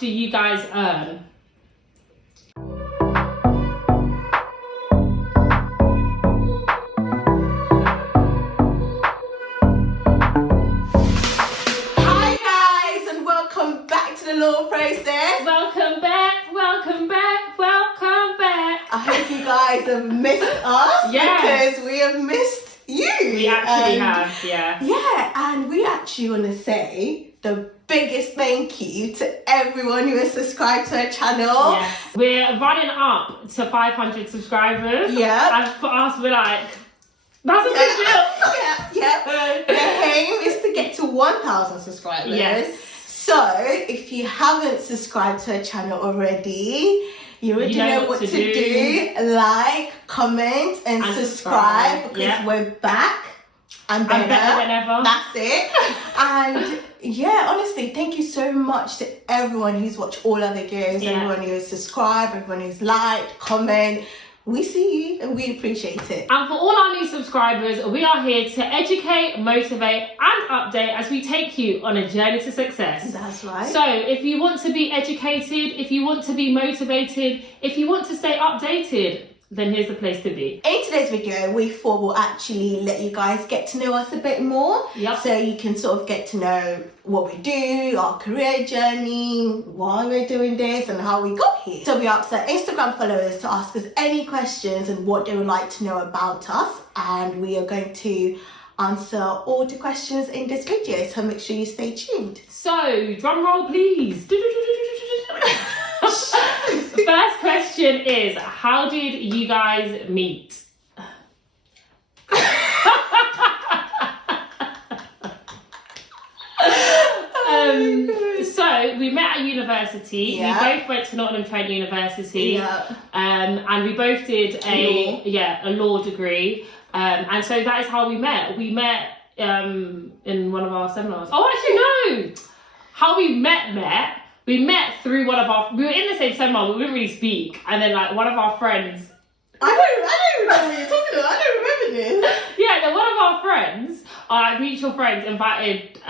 do you guys earn? Hi guys, and welcome back to the Law Process. Welcome back, welcome back, welcome back. I hope you guys have missed us Yes. because we have missed you. We actually have, yeah. Yeah, and we actually want to say the biggest thank you to everyone who has subscribed to our channel. Yes. We're running up to 500 subscribers. Yeah. And for us, we're like, that's a big deal. Yeah. The aim is to get to 1,000 subscribers. Yes. So, if you haven't subscribed to our channel already, you already know what to do. Like, comment, and subscribe because yeah. we're back and I'm better. better than ever. That's it. And yeah, honestly, thank you so much to everyone who's watched all our videos, Yeah. everyone who has subscribed, everyone who's liked, comment. We see you and we appreciate it. And for all our new subscribers, we are here to educate, motivate, and update as we take you on a journey to success. That's right. So if you want to be educated, if you want to be motivated, if you want to stay updated, then here's the place to be. In today's video, we thought we'll actually let you guys get to know us a bit more. Yep. So you can sort of get to know what we do, our career journey, why we're doing this, and how we got here. So we asked our Instagram followers to ask us any questions and what they would like to know about us. And we are going to answer all the questions in this video. So make sure you stay tuned. So, drum roll please. First question is, how did you guys meet? So we met at university. Yeah. We both went to Nottingham Trent University. Yeah. And we both did a law degree. And so that is how we met. We met in one of our seminars. Oh, actually no. How we met. We met through one of our. We were in the same seminar, but we didn't really speak. And then like one of our friends. I don't even know what you're talking about. I don't remember this. Yeah, then one of our friends, our mutual friends, invited.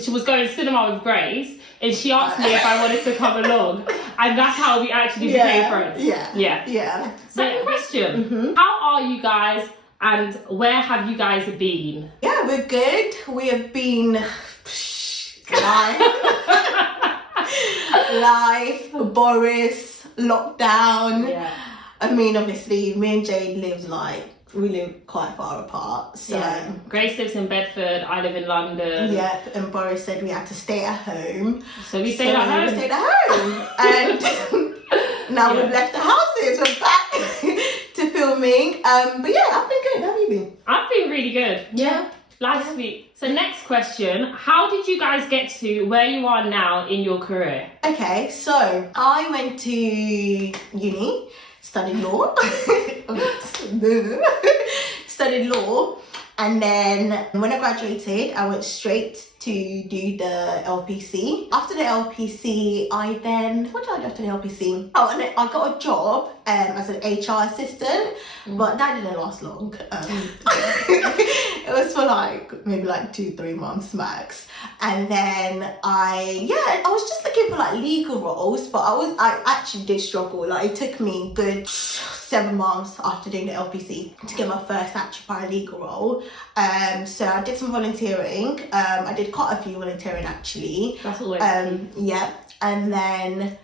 She was going to cinema with Grace, and she asked me if I wanted to come along, and that's how we actually became friends. Yeah. Second question: Mm-hmm. How are you guys, and where have you guys been? Yeah, we're good. We have been life, Boris, lockdown. Yeah. I mean, obviously, me and Jade we live quite far apart. So Yeah. Grace lives in Bedford. I live in London. yeah, and Boris said we had to stay at home. So we stayed at home. We stayed at home, and now we've left the houses. We're back to filming. But yeah, I've been good. How have you been? I've been really good. Yeah. Last week. So next question, how did you guys get to where you are now in your career? Okay, so I went to uni, studied law. Studied law, and then when I graduated, I went straight to do the LPC. After the LPC, what did I do after the LPC? Oh, and then I got a job as an HR assistant, but that didn't last long. It was for maybe 2-3 months max. And then I was just looking for legal roles, but I actually did struggle. It took me good 7 months after doing the LPC to get my first actual paralegal role. So I did some volunteering. I did quite a few volunteering actually. That's always Yeah. And then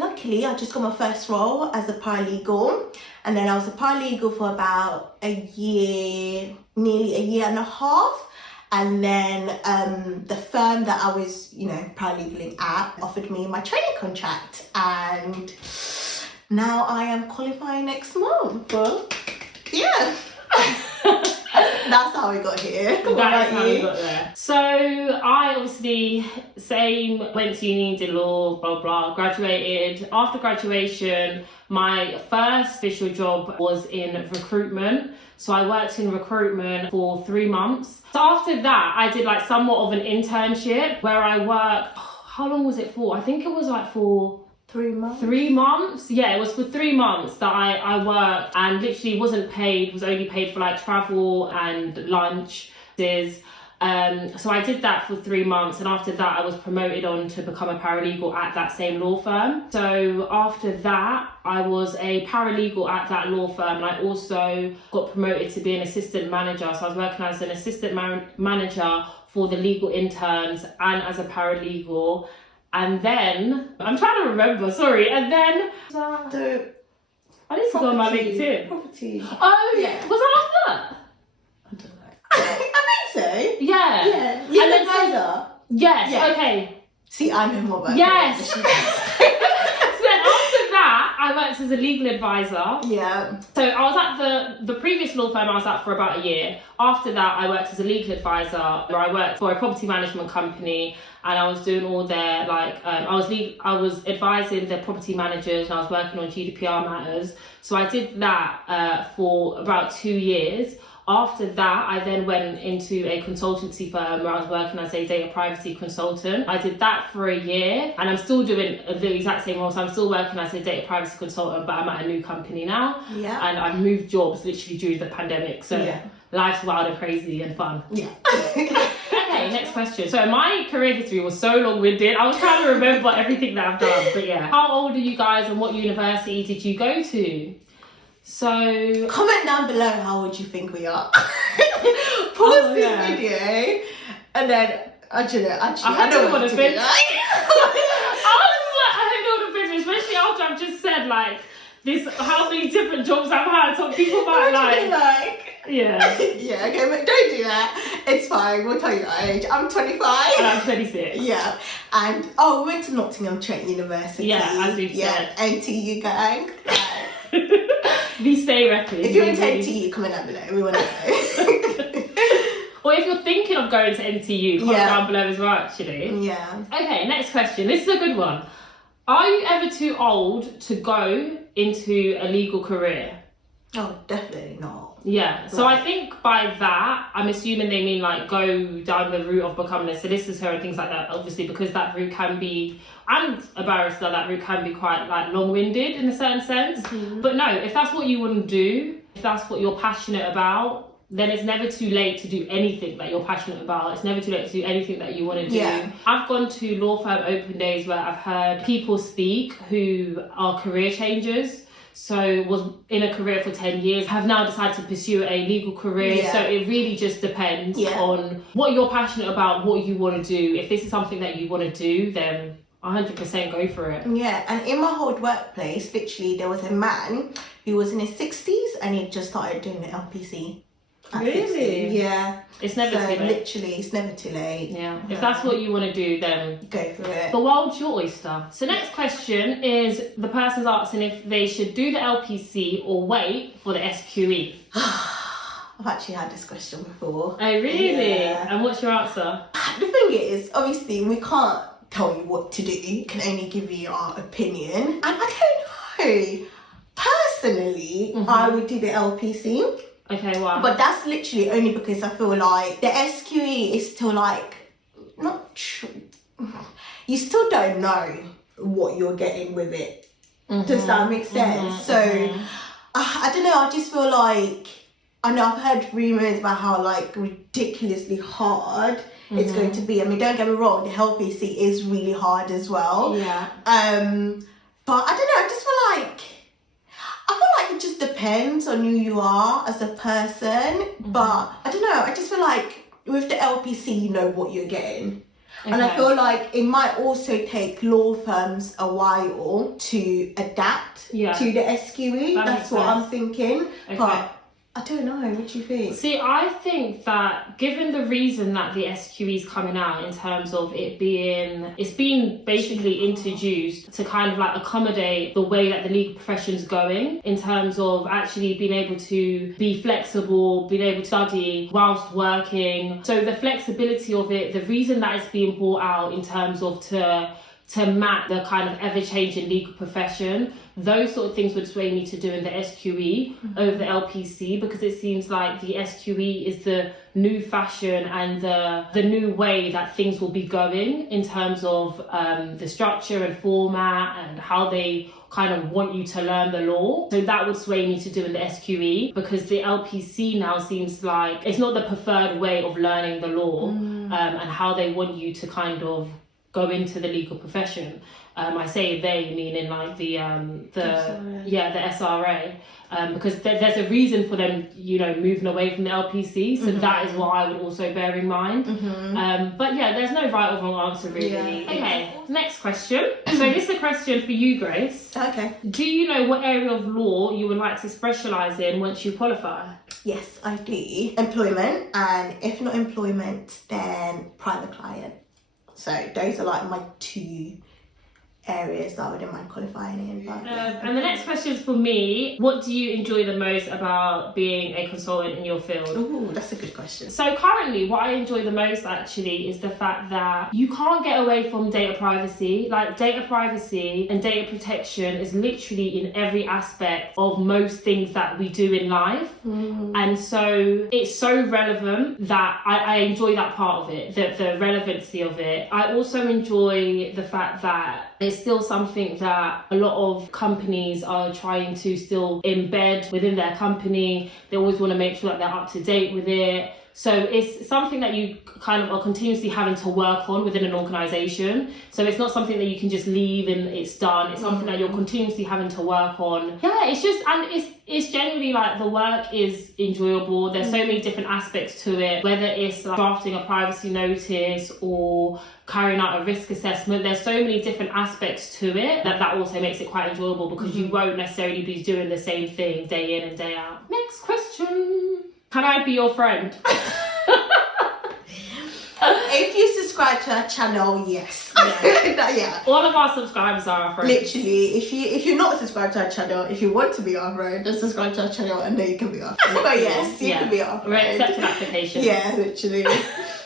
luckily I just got my first role as a paralegal. And then I was a paralegal for about nearly a year and a half. And then the firm that I was, paralegaling at offered me my training contract. And now I am qualifying next month. Yeah. That's how we got here. That is how we got there. So I obviously went to uni, did law, blah blah, graduated. After graduation, my first official job was in recruitment. So I worked in recruitment for 3 months. So after that, I did somewhat of an internship where I worked. How long was it for? I think it was for 3 months. 3 months? Yeah, it was for 3 months that I worked and literally wasn't paid, was only paid for travel and lunches. So I did that for 3 months, and after that I was promoted on to become a paralegal at that same law firm. So after that I was a paralegal at that law firm, and I also got promoted to be an assistant manager. So I was working as an assistant manager for the legal interns and as a paralegal. And then I'm trying to remember, sorry, and then I need to go on my LinkedIn. Property. Oh yeah, was I after that? I don't know. I think so. Yeah. Yeah. Legal advisor. Yes. Yeah. Okay. See, I know more about Yes. it. So then after that, I worked as a legal advisor. Yeah. So I was at the previous law firm I was at for about a year. After that, I worked as a legal advisor, where I worked for a property management company, and I was doing all their I was advising the property managers, and I was working on GDPR matters. So I did that for about 2 years. After that, I then went into a consultancy firm where I was working as a data privacy consultant. I did that for a year, and I'm still doing the exact same role. So I'm still working as a data privacy consultant, but I'm at a new company now. Yeah. And I've moved jobs literally during the pandemic. So life's wild and crazy and fun. Yeah. Okay, next question. So my career history was so long-winded. I was trying to remember everything that I've done. But yeah. How old are you guys, and what university did you go to? So comment down below how old you think we are. Pause this video and then I don't want to finish. I don't want to finish, especially after I've just said this, how many different jobs I've had. So people might yeah. Yeah, okay, but don't do that. It's fine. We'll tell you our age. I'm 25. And I'm 26. Yeah, and we went to Nottingham Trent University. Yeah, as we've said. NTU gang. We stay repping. If you're into NTU, comment down below. We want to know. Or if you're thinking of going to NTU, comment down below as well, actually. Yeah. Okay, next question. This is a good one. Are you ever too old to go into a legal career? Oh, definitely not. Yeah, so I think by that, I'm assuming they mean go down the route of becoming a solicitor and things like that, obviously, because that route can be, and a barrister, that route can be quite long-winded in a certain sense. Mm-hmm. But no, if that's what you want to do, if that's what you're passionate about, then it's never too late to do anything that you're passionate about. It's never too late to do anything that you want to do. Yeah. I've gone to law firm open days where I've heard people speak who are career changers. So was in a career for 10 years, have now decided to pursue a legal career. Yeah. So it really just depends on what you're passionate about, what you want to do. If this is something that you want to do, then 100% go for it. Yeah, and in my old workplace, literally, there was a man who was in his 60s and he just started doing the LPC. Really? 60. Yeah. It's never too late. Literally, it's never too late. Yeah. If that's what you want to do, then go for it. The world's your oyster. So next question is, the person's asking if they should do the LPC or wait for the SQE. I've actually had this question before. Oh, really? Yeah. And what's your answer? The thing is, obviously, we can't tell you what to do. We can only give you our opinion. And I don't know. Personally, I would do the LPC. Okay, wow. But that's literally only because I feel like the SQE is still not true. You still don't know what you're getting with it. Does that make sense? So, I don't know, I just feel like, I know I've heard rumours about how ridiculously hard it's going to be. I mean, don't get me wrong, the LPC is really hard as well. Yeah. But I don't know, I just feel like it just depends on who you are as a person. But I don't know, I just feel like with the LPC, you know what you're getting. Okay. And I feel like it might also take law firms a while to adapt to the SQE. That's what I'm thinking. Okay. But I don't know, what do you think? See, I think that given the reason that the SQE is coming out in terms of it's being basically introduced to kind of accommodate the way that the legal profession's going, in terms of actually being able to be flexible, being able to study whilst working. So the flexibility of it, the reason that it's being brought out in terms of to to map the kind of ever-changing legal profession. Those sort of things would sway me to doing the SQE over the LPC, because it seems like the SQE is the new fashion and the new way that things will be going in terms of the structure and format and how they kind of want you to learn the law. So that would sway me to doing the SQE, because the LPC now seems like it's not the preferred way of learning the law, and how they want you to kind of go into the legal profession. I say they, meaning like the SRA, because there's a reason for them, you know, moving away from the LPC. So that is what I would also bear in mind. But yeah, there's no right or wrong answer really. Yeah. Okay, next question. So this is a question for you, Grace. Okay. Do you know what area of law you would like to specialise in once you qualify? Yes, I do. Employment, and if not employment, then private client. So those are like my two areas that I wouldn't mind qualifying in. But, and the next question is for me. What do you enjoy the most about being a consultant in your field? Ooh, that's a good question. So currently what I enjoy the most actually is the fact that you can't get away from data privacy. Like, data privacy and data protection is literally in every aspect of most things that we do in life. And so it's so relevant that I enjoy that part of it, the relevancy of it. I also enjoy the fact that it's still something that a lot of companies are trying to still embed within their company. They always want to make sure that they're up to date with it. So it's something that you kind of are continuously having to work on within an organisation. So it's not something that you can just leave and it's done. It's something that you're continuously having to work on. Yeah, it's just, and it's generally like the work is enjoyable. There's so many different aspects to it, whether it's like drafting a privacy notice or carrying out a risk assessment. There's so many different aspects to it that also makes it quite enjoyable, because you won't necessarily be doing the same thing day in and day out. Next question. Can I be your friend? If you subscribe to our channel, yes. Yeah. All of our subscribers are our friends. Literally, if you're not subscribed to our channel, if you want to be our friend, just subscribe to our channel and then you can be our friend. But yes, you can be our friend. We're accepting applications. Yeah, literally.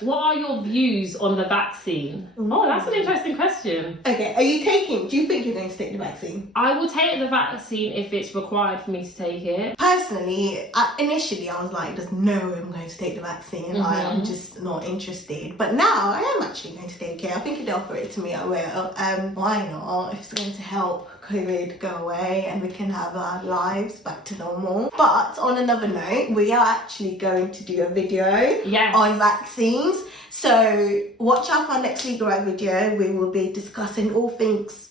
What are your views on the vaccine? Oh, that's an interesting question. Okay, do you think you're going to take the vaccine? I will take the vaccine if it's required for me to take it. Personally, initially I was like, there's no way I'm going to take the vaccine. Like, I'm just not interested. But now I am actually going to take it. I think if they offer it to me, I will. Why not? If it's going to help COVID go away and we can have our lives back to normal. But on another note, we are actually going to do a video on vaccines. So watch out for our next legal right video. We will be discussing all things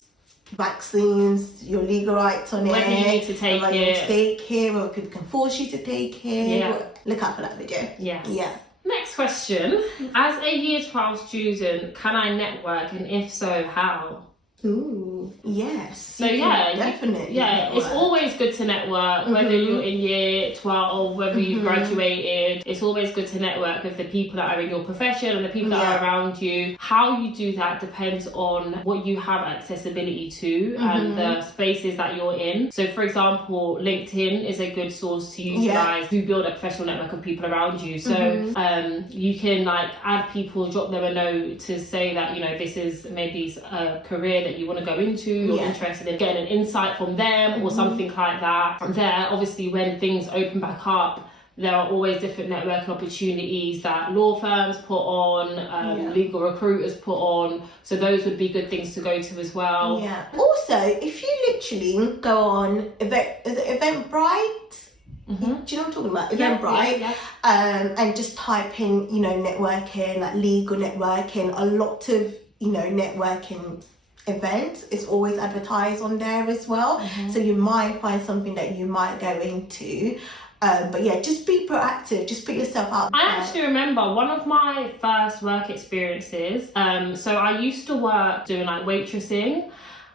vaccines, your legal rights on whether it, you need to take whether it, you need to take it, whether people can force you to take it. Look out for that video. Yes. Yeah. Next question. As a year 12 student, can I network, and if so, how? Ooh, yes. So yeah, definitely. It's always good to network, whether you're in year 12, whether you've graduated. It's always good to network with the people that are in your profession and the people that are around you. How you do that depends on what you have accessibility to and the spaces that you're in. So for example, LinkedIn is a good source to utilize to build a professional network of people around you. So you can like add people, drop them a note to say that, you know, this is maybe a career that you want to go into, you're interested in getting an insight from them or something like that. There, obviously, when things open back up, there are always different networking opportunities that law firms put on, legal recruiters put on. So those would be good things to go to as well. Yeah. Also, if you literally go on Eventbrite, do you know what I'm talking about? Eventbrite, and just type in, you know, networking, like legal networking, a lot of, you know, networking event is always advertised on there as well, so you might find something that you might go into. But yeah, just be proactive, just put yourself out there. I actually remember one of my first work experiences, so I used to work doing like waitressing,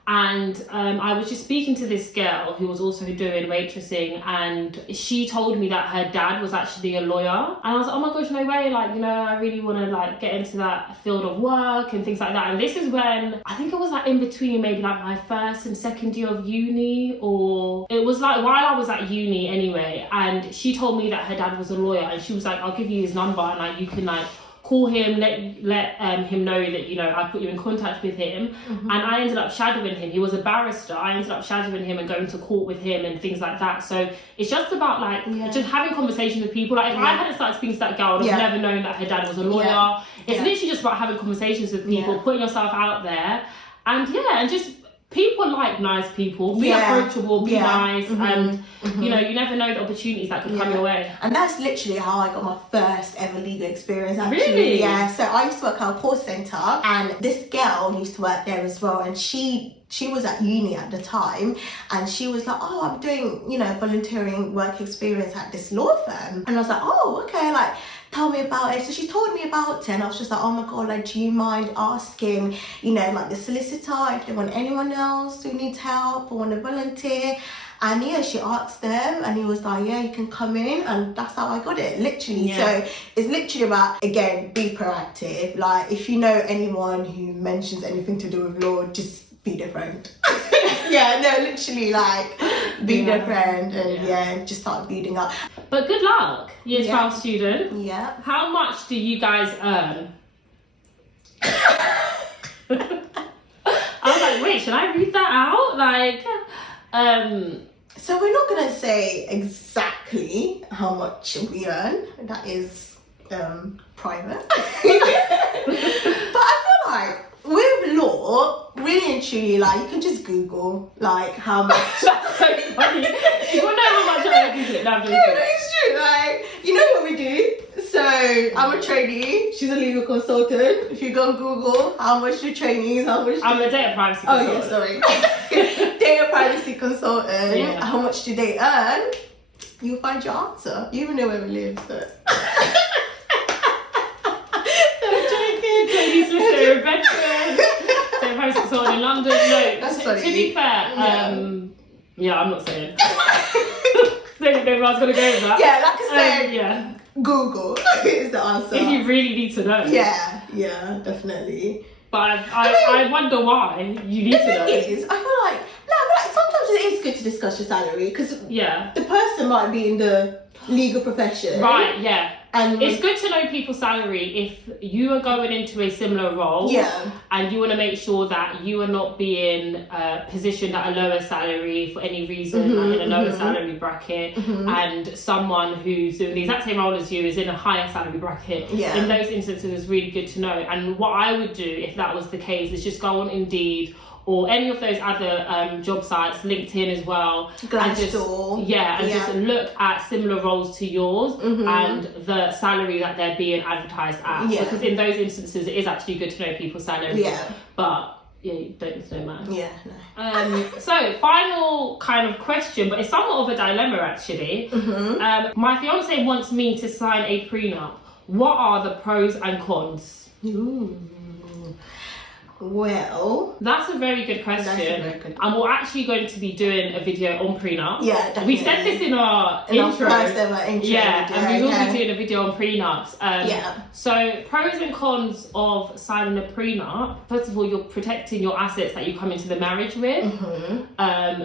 and I was just speaking to this girl who was also doing waitressing, and she told me that her dad was actually a lawyer, and I was like, oh my gosh, no way, like, you know, I really want to like get into that field of work and things like that. And this is when I think it was like in between maybe like my first and second year of uni, or it was like while I was at uni anyway, and she told me that her dad was a lawyer, and she was like, I'll give you his number and like you can like call him, let him know that, you know, I put you in contact with him. And I ended up shadowing him. He was a barrister. I ended up shadowing him and going to court with him and things like that. So it's just about like just having conversations with people. Like if I hadn't started speaking to that girl, I would have never known that her dad was a lawyer. It's literally just about having conversations with people, putting yourself out there, and just people like nice people. Be approachable, be nice, and you know, you never know the opportunities that could come your way. And that's literally how I got my first ever legal experience, actually. Really? Yeah. So I used to work at a call centre, and this girl used to work there as well, and she was at uni at the time, and she was like, oh, I'm doing, you know, volunteering work experience at this law firm. And I was like, oh, okay, like, tell me about it. So she told me about it, and I was just like, oh my god, like, do you mind asking, you know, like the solicitor if they want anyone else who needs help or want to volunteer? And yeah, she asked them, and he was like, yeah, you can come in, and that's how I got it, literally. So it's literally about, again, be proactive. Like, if you know anyone who mentions anything to do with law, just be their friend. Literally, like, be their friend, and just start building up. But good luck, year 12 student. Yeah. How much do you guys earn? I was like, wait, should I read that out? Like, so we're not gonna say exactly how much we earn. That is private. But I feel like with law, really and truly, like, you can just Google like how much. That's so funny. You wanna know how much I Google it? No, it's true. Like, you know what we do. So I'm a trainee. She's a legal consultant. If you go on Google, how much do trainees? How much? I'm a data privacy consultant. Oh yeah, sorry. Data privacy consultant. Yeah. How much do they earn? You'll find your answer. You even know where we live. So. Ladies with Sarah Bedford, Data privacy consultant in London. No, That's to funny. be fair, I'm not saying. Don't know where I was gonna go with that. Yeah, like I said, Google is the answer. If you really need to know. Yeah, definitely. But I wonder why you need to know. The thing is, I feel like sometimes it is good to discuss your salary, because the person might be in the legal profession. Right, yeah. And it's good to know people's salary if you are going into a similar role and you want to make sure that you are not being positioned at a lower salary for any reason, like in a lower salary bracket, and someone who's doing the exact same role as you is in a higher salary bracket. In those instances, it's really good to know. And what I would do if that was the case is just go on Indeed or any of those other job sites, LinkedIn as well, and just look at similar roles to yours and the salary that they're being advertised at. Because in those instances, it is actually good to know people's salary. But you don't need to know mine. So final kind of question, but it's somewhat of a dilemma actually. My fiance wants me to sign a prenup. What are the pros and cons? Well, that's a very good question. And we're actually going to be doing a video on prenup. Yeah, definitely. We said this in our intro. Our first ever intro. And we will be doing a video on prenups. So pros and cons of signing a prenup. First of all, you're protecting your assets that you come into the marriage with.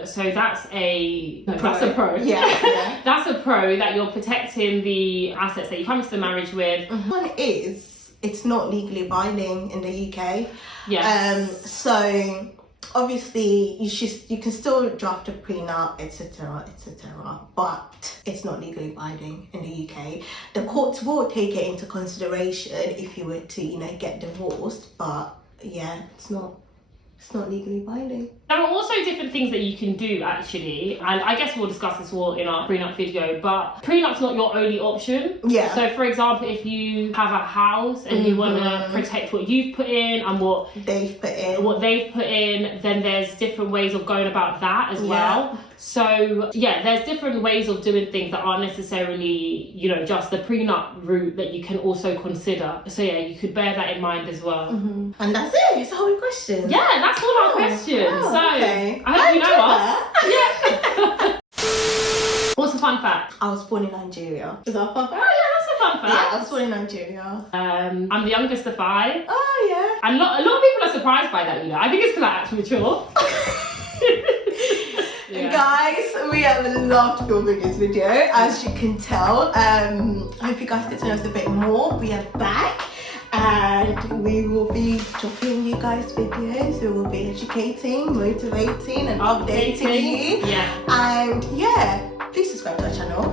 So that's a pro. Yeah. That's a pro, that you're protecting the assets that you come into the marriage with. One is, it's not legally binding in the UK. So obviously you can still draft a prenup, etc., but it's not legally binding in the UK. The courts will take it into consideration if you were to, you know, get divorced, but it's not legally binding. There are also different things that you can do actually, and I guess we'll discuss this all in our prenup video, but prenup's not your only option. So for example, if you have a house and you want to protect what you've put in and what they've put in, then there's different ways of going about that as well. So there's different ways of doing things that aren't necessarily, you know, just the prenup route that you can also consider. So you could bear that in mind as well. And that's it. It's the whole question. That's all our questions. So I hope you know us. What's a fun fact? I was born in Nigeria. Is that a fun fact? Oh yeah, that's a fun fact. Yeah, I was born in Nigeria. I'm the youngest of 5. Oh yeah. And a lot of people are surprised by that, you know. I think it's because I act mature. Guys, we have loved filming this video, as you can tell. I hope you guys get to know us a bit more. We are back. and we will be dropping you guys videos. We will be educating, motivating, and updating you. Yeah. And yeah, please subscribe to our channel.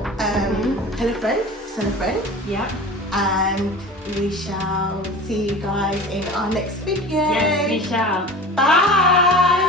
Tell a friend, tell a friend. Yeah. And we shall see you guys in our next video. Yes, we shall. Bye.